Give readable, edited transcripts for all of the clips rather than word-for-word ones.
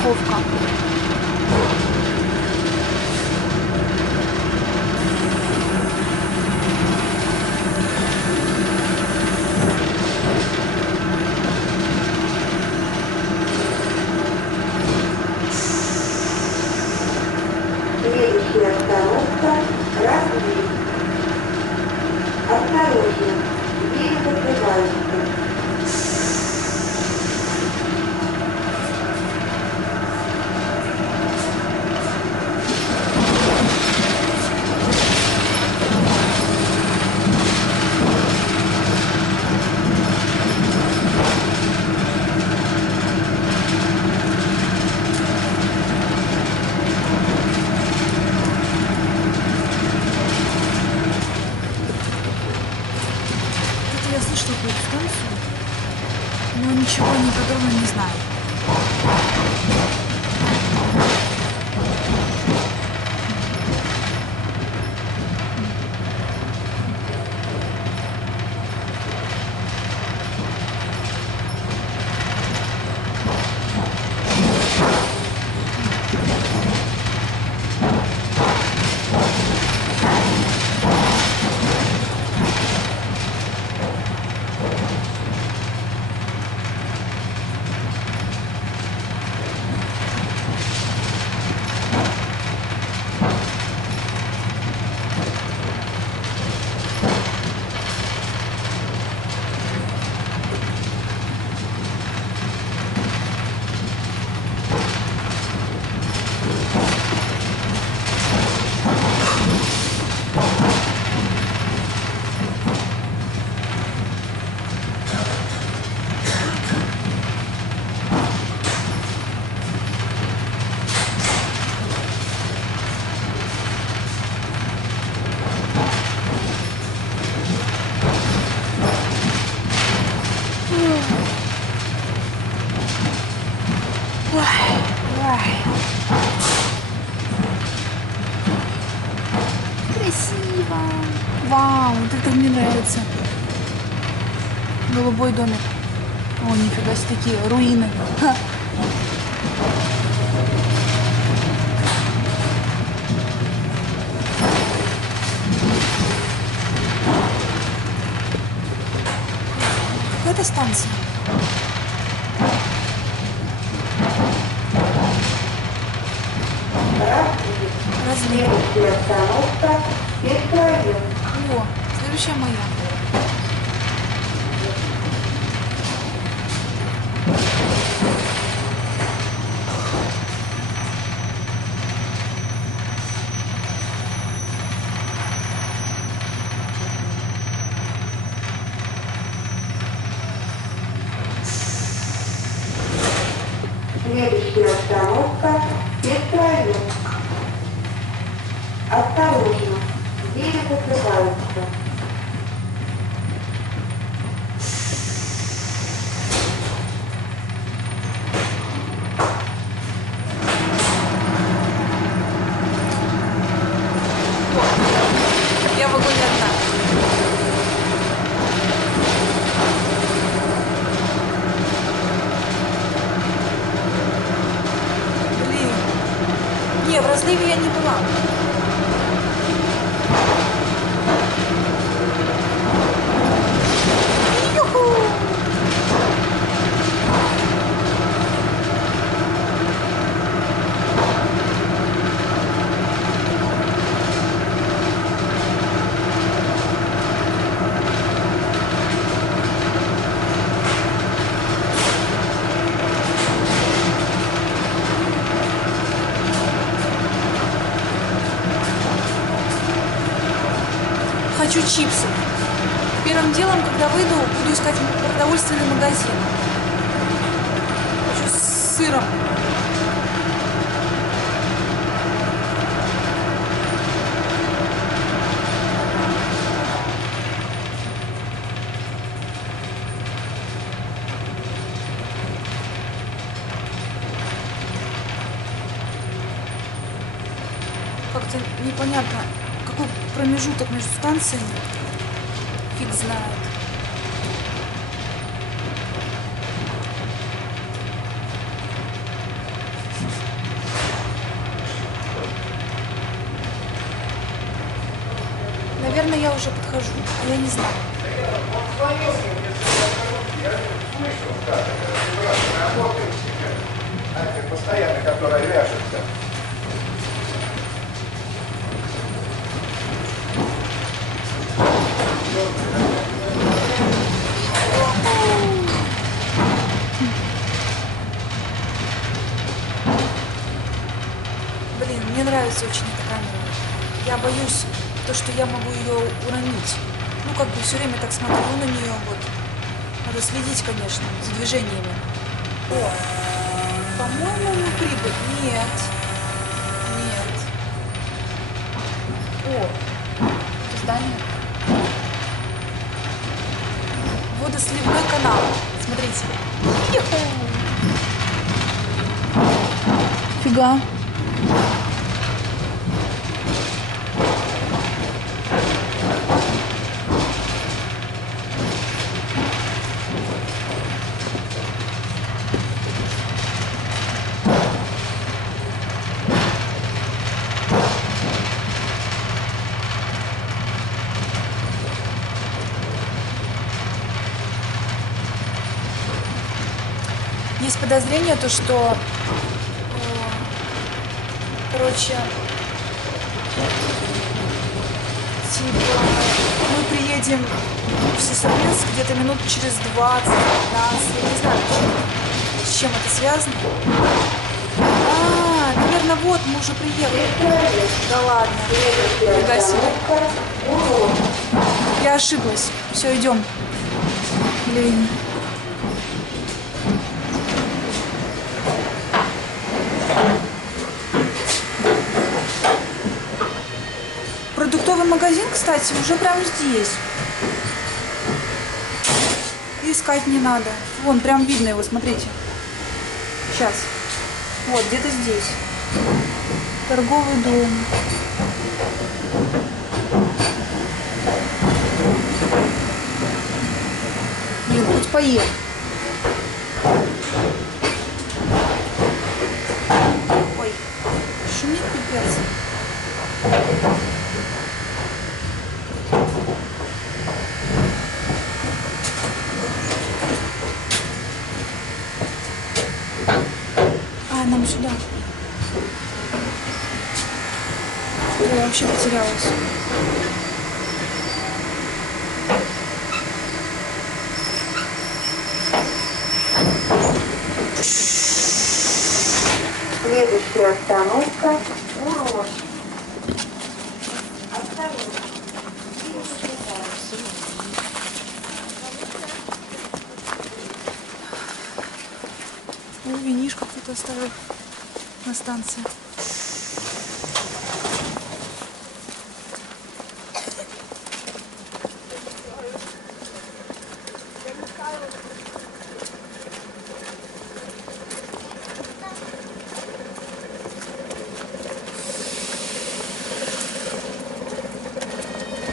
страховка. Следующая остановка Разлив. Осторожно, двери закрываются. Это я слышала какую-то станцию, но ничего подробно не знаю. Красиво. Вау, вот это мне нравится. Голубой домик. О, нифига себе, такие руины. Ха. Какая-то станция. Разлив. Следующая остановка Петровец. О, следующая моя. Следующая остановка Петровец. Осторожно, двери закрываются. Я в вагоне одна. Блин. Не, в разливе я не была. Юху! Хочу чипсы. Первым делом, когда выйду, буду искать продовольственный магазин. Хочу с сыром. Как-то непонятно, какой промежуток между станциями. Фиг знает. я уже подхожу, а я не знаю. Постоянно, которая вяжется. Блин, мне нравится очень эта камера. Я боюсь, что я могу ее уронить. Ну, как бы все время так смотрю на нее, вот. Надо следить, конечно, за движениями. О, по-моему, мы прибыли. Нет. Нет. О, это здание. Водосливной канал. Смотрите. Фига. Есть подозрение, что, короче, типа, мы приедем в Сестрорецк где-то минут через 20-15, я не знаю, с чем это связано. А, наверное, вот, мы уже приехали. Да ладно, фига себе. Я ошиблась. Все, идем. Блин. Продуктовый магазин, кстати, уже прямо здесь. И искать не надо. Вон, прям видно его, смотрите. Сейчас. Вот, где-то здесь. Торговый дом. Блин, хоть поем. Ой, шумит пипец. А, нам сюда. Я вообще потерялась. Следующая остановка – Урож. Винишко кто-то оставил на станции.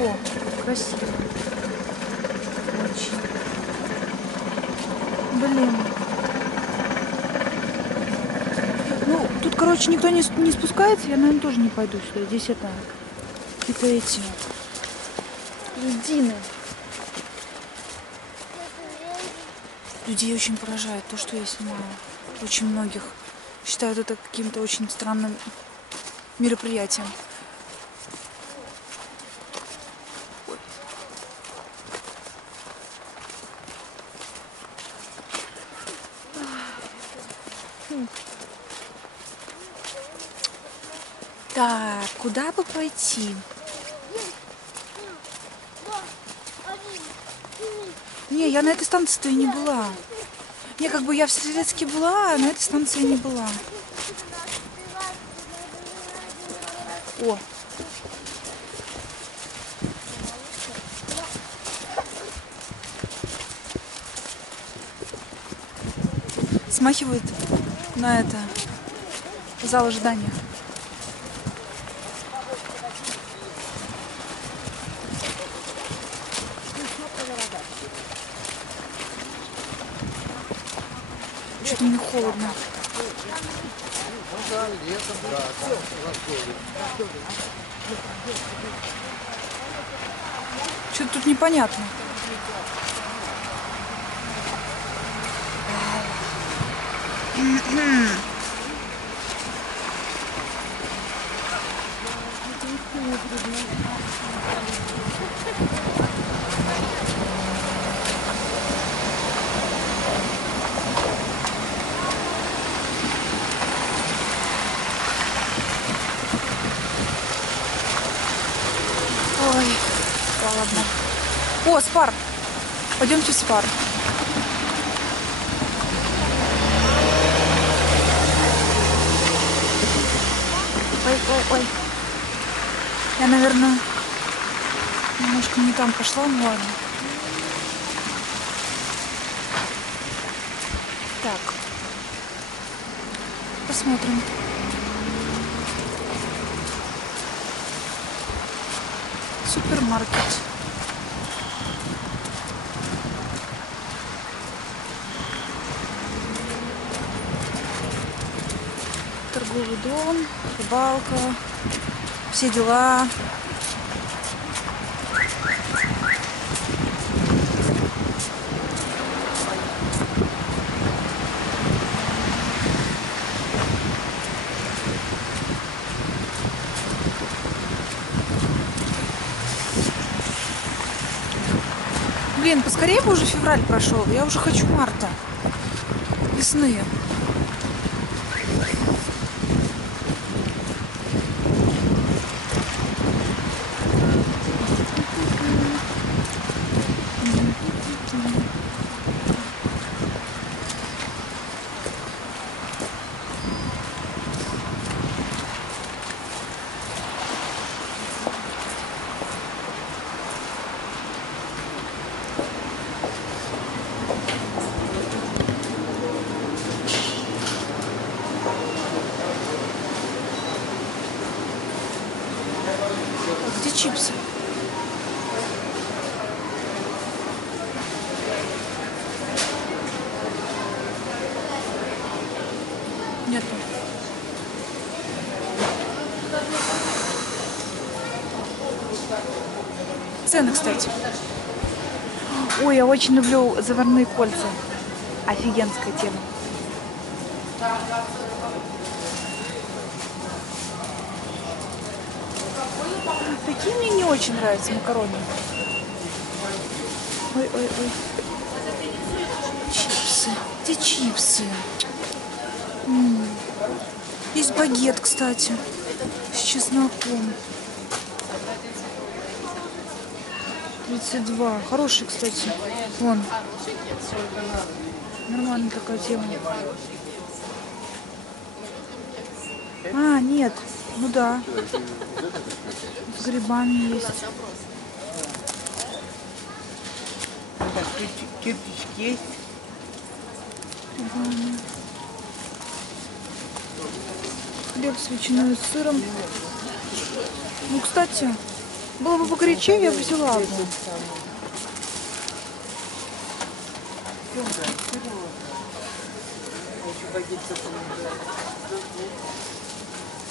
О, красиво. Очень. Блин. Ну, тут, короче, никто не спускается. Я, наверное, тоже не пойду сюда. Здесь это какие-то эти льдины. Людей очень поражает то, что я снимаю. Очень многих считают это каким-то очень странным мероприятием. Так, куда бы пойти? Не, я на этой станции-то и не была. Не, как бы я в Сестрорецке была, а на этой станции не была. О! Смахивает на это зал ожидания. Что-то мне холодно. Что-то тут непонятно. Ой, ладно. О, спар. Пойдемте в спар. Ой. Я, наверное, немножко не там пошла, ну ладно. Так. Посмотрим. Супермаркет. Торговый дом, рыбалка, все дела. Блин, поскорее бы уже февраль прошел. Я уже хочу марта. Весны. А где чипсы? Нету. Цены, кстати. Ой, я очень люблю заварные кольца. Офигенская тема. Такие мне не очень нравятся макароны. Ой. Чипсы. Где чипсы? Есть багет, кстати, с чесноком. 32. Хороший, кстати. Вон. Нормальная такая тема. А, нет. Ну да. С грибами есть. Кирпички есть. Грибами. Хлеб с ветчиной и с сыром. Ну, кстати, было бы погорячее, я бы взяла бы.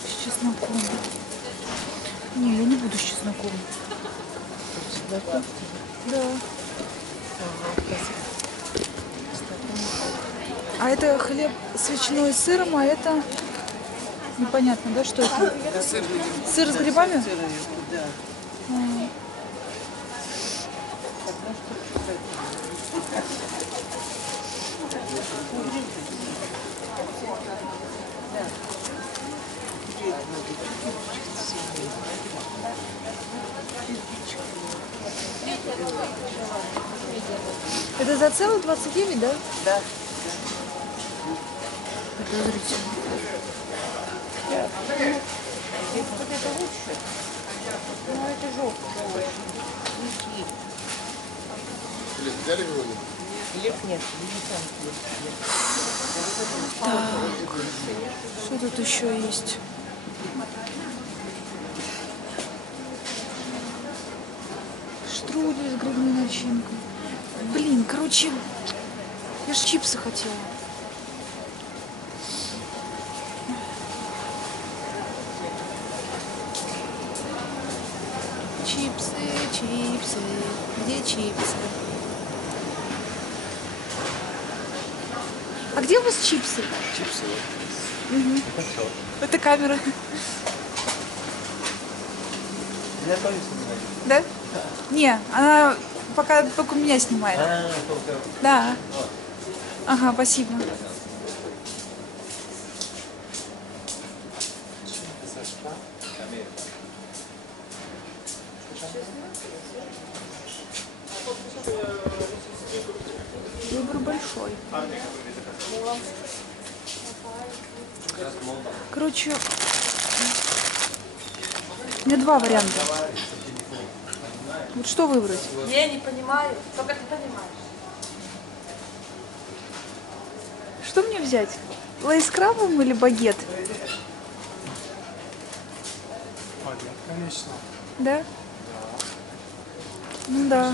С чесноком. Не, я не буду с чесноком. Да. А это хлеб с ветчиной и сыром, а это непонятно, да, что это? Сыр с грибами? Да. Это за целых 29, да? Да. Подозрительно. Вот это лучше. Ну, это желтый. Взяли его? Хлеб нет. Так, что тут еще есть? Штрудель с грибной начинкой. Блин, короче, я ж чипсы хотела. Чипсы. чипсы? Где чипсы? А где у вас чипсы? Чипсы. Мгм. Это все. Это камера. Я тоже снимаю. Да? Не, она пока только меня снимает. Только. Да. Ага, спасибо. Выбор большой. Короче, у меня два варианта. Вот что выбрать? Я не понимаю, только ты понимаешь. Что мне взять? Лейс с крабом или багет? Конечно. Да? Ну да.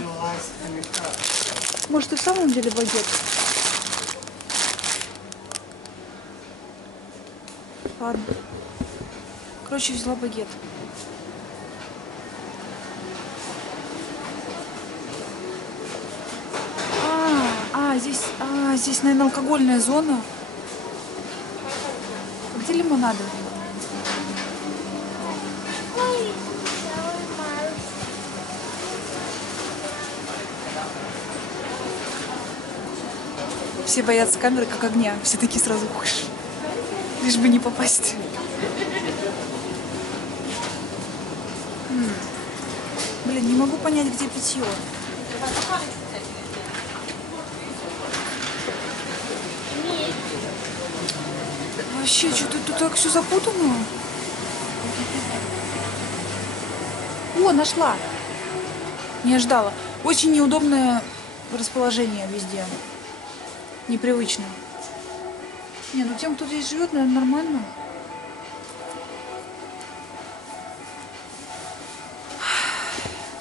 Может, и в самом деле багет? Ладно. Короче, взяла багет. Здесь, наверное, алкогольная зона. Где лимонады? Все боятся камеры, как огня. Все такие сразу уходишь. Лишь бы не попасть. Блин, не могу понять, где питье. Вообще, что-то тут так все запутано. О, нашла. Не ожидала. Очень неудобное расположение везде. Непривычно. Не, ну тем, кто здесь живет, наверное, нормально.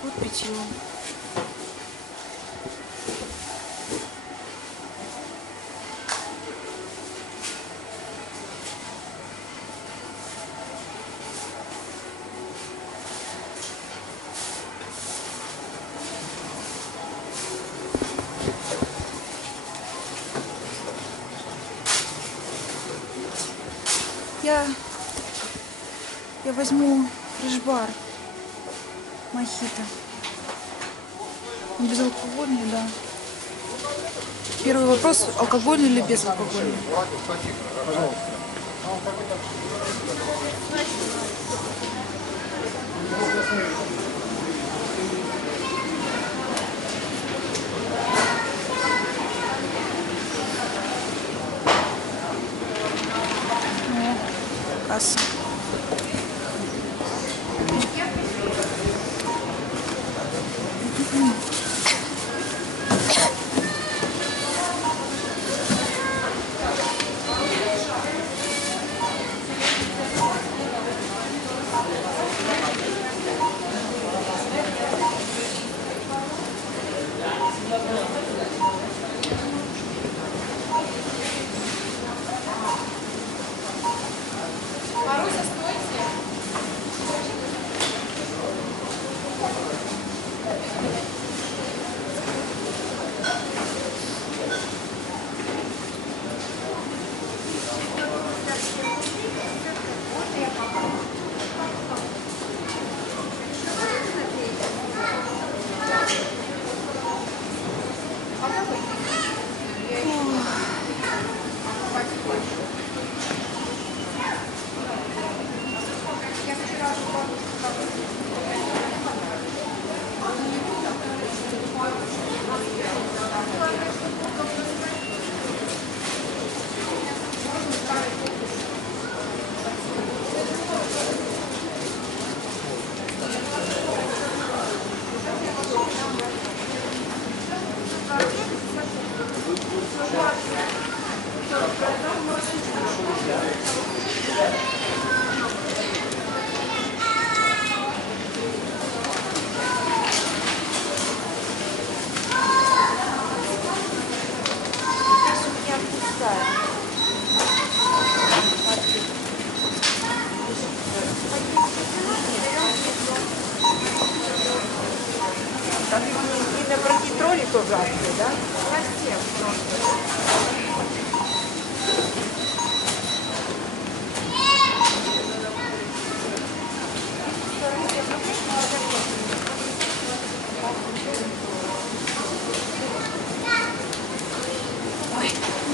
Вот питье. Я возьму фреш-бар мохито. Безалкогольный, да. Первый вопрос, алкогольный или безалкогольный? О, касса.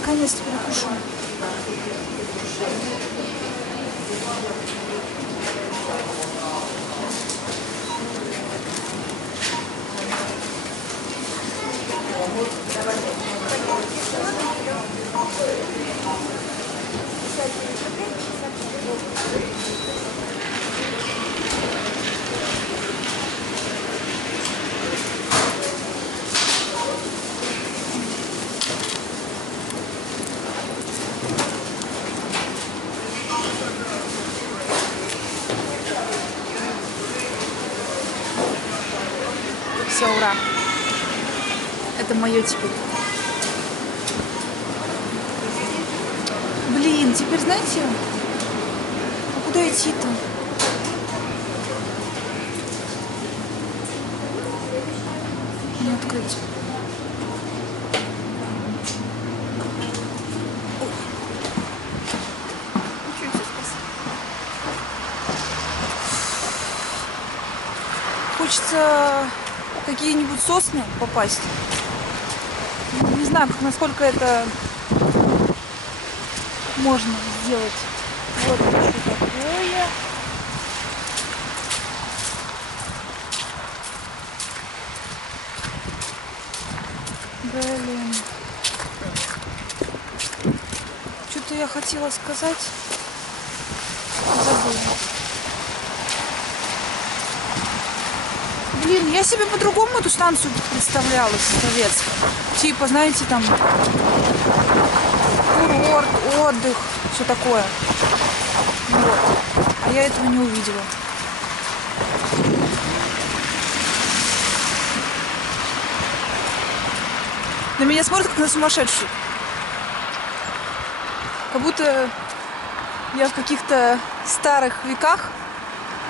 наконец-то перекушу. Все, ура. Это мое теперь. Блин, теперь знаете, а куда идти-то? Не открыть. Ой. Ничего себе, спасибо. Хочется в какие-нибудь сосны попасть. Не знаю, насколько это можно сделать. Вот еще такое. Блин. Что-то я хотела сказать. Забыла. Блин, я себе по-другому эту станцию представляла, советскую. Типа, знаете, там курорт, отдых, все такое. Вот. А я этого не увидела. На меня смотрят как на сумасшедшую. Как будто я в каких-то старых веках,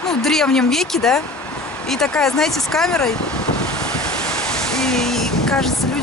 ну, в древнем веке, да, и такая, знаете, с камерой. И кажется, людям